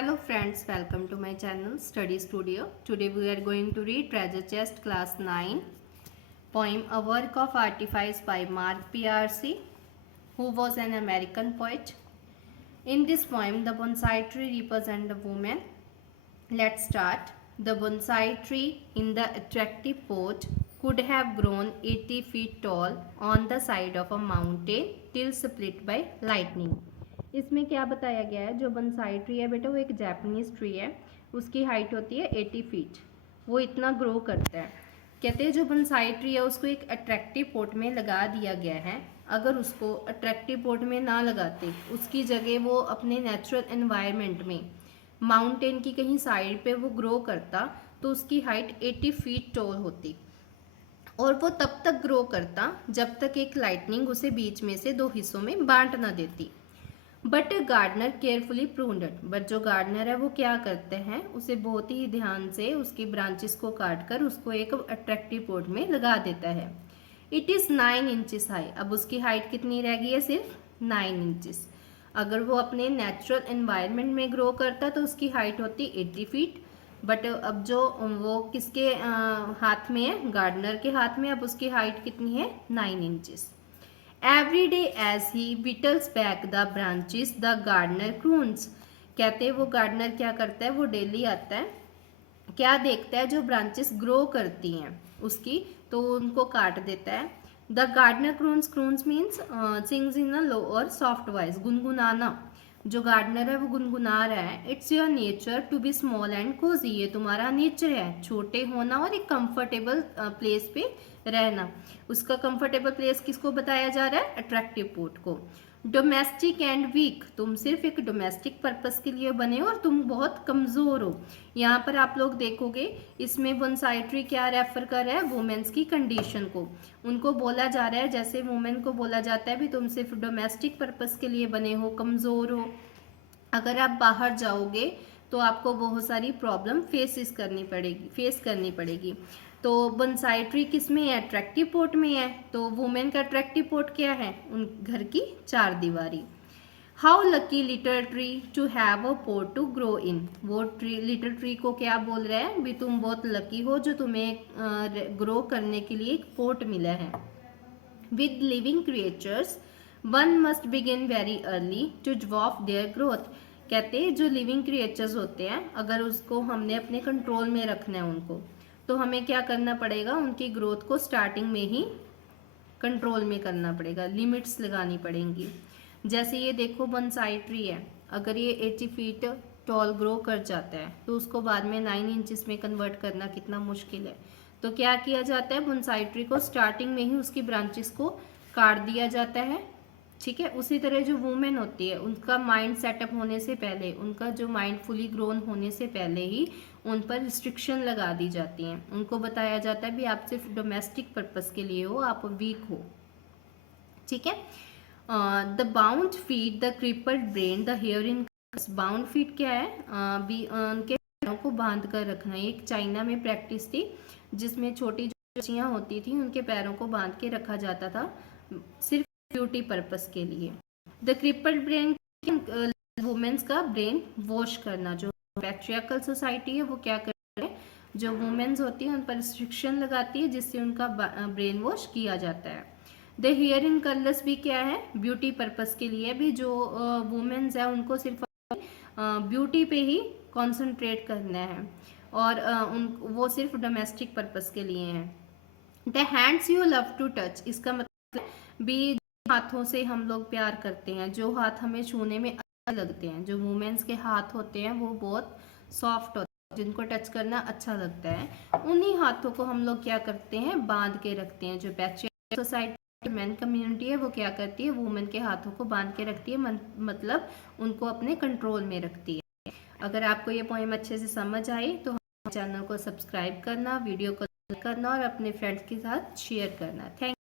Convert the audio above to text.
Hello friends, welcome to my channel Study Studio. Today we are going to read Treasure Chest Class 9 poem A Work of Artifice by Mark P.R.C., who was an American poet. In this poem, the bonsai tree represents a woman. Let's start. The bonsai tree in the attractive pot could have grown 80 feet tall on the side of a mountain till split by lightning. इसमें क्या बताया गया है, जो बंसाई tree है बेटा वो एक जापानीज ट्री है, उसकी हाइट होती है 80 फीट, वो इतना ग्रो करता है। कहते हैं जो बंसाई ट्री है उसको एक अट्रैक्टिव पोट में लगा दिया गया है। अगर उसको अट्रैक्टिव पोट में ना लगाते, उसकी जगह वो अपने नेचुरल एनवायरनमेंट में माउंटेन की कहीं साइड पे वो ग्रो करता तो उसकी हाइट 80 फीट टॉल होती, और वो तब तक ग्रो करता जब तक एक लाइटनिंग उसे बीच में से दो हिस्सों में बांट ना देती। But gardener carefully pruned it, but जो गार्डनर है वो क्या करते हैं, उसे बहुत ही ध्यान से उसकी ब्रांचेस को काट कर उसको एक अट्रैक्टिव पोट में लगा देता है। इट इज़ 9 इंचेस हाई, अब उसकी हाइट कितनी रह गई है, सिर्फ 9 इंचेस। अगर वो अपने नेचुरल एनवायरनमेंट में ग्रो करता तो उसकी हाइट होती 80 फीट, बट अब जो वो किसके हाथ में है, गार्डनर के हाथ में, अब उसकी हाइट कितनी है, 9 inches. Every day as he whittles back the branches, the gardener croons. कहते हैं वो गार्डनर क्या करता है, वो डेली आता है, क्या देखता है, जो ब्रांचेस ग्रो करती हैं उसकी, तो उनको काट देता है। The gardener croons, croons means sings in a low और सॉफ्ट वॉइस, गुनगुनाना। जो गार्डनर है वो गुनगुना रहा है। It's your nature to be small and cozy, ये तुम्हारा नेचर है छोटे होना और एक कंफर्टेबल प्लेस पे रहना। उसका कंफर्टेबल प्लेस किसको बताया जा रहा है, अट्रैक्टिव पोट को। डोमेस्टिक एंड वीक, तुम सिर्फ एक डोमेस्टिक पर्पस के लिए बने हो और तुम बहुत कमज़ोर हो। यहाँ पर आप लोग देखोगे इसमें बोनसाई ट्री क्या रेफर कर रहा है, वुमेन्स की कंडीशन को। उनको बोला जा रहा है, जैसे वुमेन को बोला जाता है भी तुम सिर्फ डोमेस्टिक पर्पस के लिए बने हो, कमज़ोर हो, अगर आप बाहर जाओगे तो आपको बहुत सारी प्रॉब्लम फेस करनी पड़ेगी। तो बोनसाई ट्री किस में है, अट्रैक्टिव पोट में है। तो वुमेन का अट्रैक्टिव पोट क्या है, उन घर की चार दीवारी। How lucky little tree to have a pot to grow in, वो ट्री लिटिल ट्री को क्या बोल रहा है भी तुम बहुत लकी हो जो तुम्हें ग्रो करने के लिए एक पोट मिला है। With living creatures one must begin very early to dwarf their growth. कहते हैं जो लिविंग क्रिएचर्स होते हैं, अगर उसको हमने अपने कंट्रोल में रखना है उनको, तो हमें क्या करना पड़ेगा, उनकी ग्रोथ को स्टार्टिंग में ही कंट्रोल में करना पड़ेगा, लिमिट्स लगानी पड़ेंगी। जैसे ये देखो बोनसाई ट्री है, अगर ये 80 फीट टॉल ग्रो कर जाता है तो उसको बाद में 9 इंचेस में कन्वर्ट करना कितना मुश्किल है। तो क्या किया जाता है, बोनसाई ट्री को स्टार्टिंग में ही उसकी ब्रांचेस को काट दिया जाता है, ठीक है। उसी तरह जो वुमेन होती है, उनका माइंड सेटअप होने से पहले, उनका जो माइंड फुली ग्रोन होने से पहले ही उन पर रिस्ट्रिक्शन लगा दी जाती हैं। उनको बताया जाता है भी आप सिर्फ डोमेस्टिक पर्पस के लिए हो, आप वीक हो, ठीक है। The bound feet the crippled brain the here in, bound feet क्या है, उनके पैरों को बांध कर रखना। एक चाइना में प्रैक्टिस थी जिसमें छोटी जो बच्चियाँ होती थी उनके पैरों को बांध के रखा जाता था सिर्फ ब्यूटी पर्पस के लिए। द क्रिपल्ड ब्रेन, वुमेन्स का ब्रेन वॉश करना। जो पैट्रियार्कल सोसाइटी है वो क्या करती है, जो वुमेन्स होती है उन पर रिस्ट्रिक्शन लगाती है जिससे उनका ब्रेन वॉश किया जाता है। द हेयर इन कलर्स भी क्या है, ब्यूटी पर्पस के लिए भी। जो वुमेन्स है उनको सिर्फ ब्यूटी पे ही कॉन्सेंट्रेट करना है, और वो सिर्फ डोमेस्टिक पर्पस के लिए हैं। The hands you love to touch, इसका मतलब भी हाथों से हम लोग प्यार करते हैं, जो हाथ हमें छूने में अच्छे लगते हैं। जो वुमेन्स के हाथ होते हैं वो बहुत सॉफ्ट होते हैं, जिनको टच करना अच्छा लगता है, उन्हीं हाथों को हम लोग क्या करते हैं, बांध के रखते हैं। जो पैट्रियार्कल सोसाइटी मैन कम्युनिटी है वो क्या करती है, वुमेन के हाथों को बांध के रखती है, मतलब उनको अपने कंट्रोल में रखती है। अगर आपको ये पोएम अच्छे से समझ आई तो हमारे चैनल को सब्सक्राइब करना, वीडियो को लाइक करना और अपने फ्रेंड्स के साथ शेयर करना। थैंक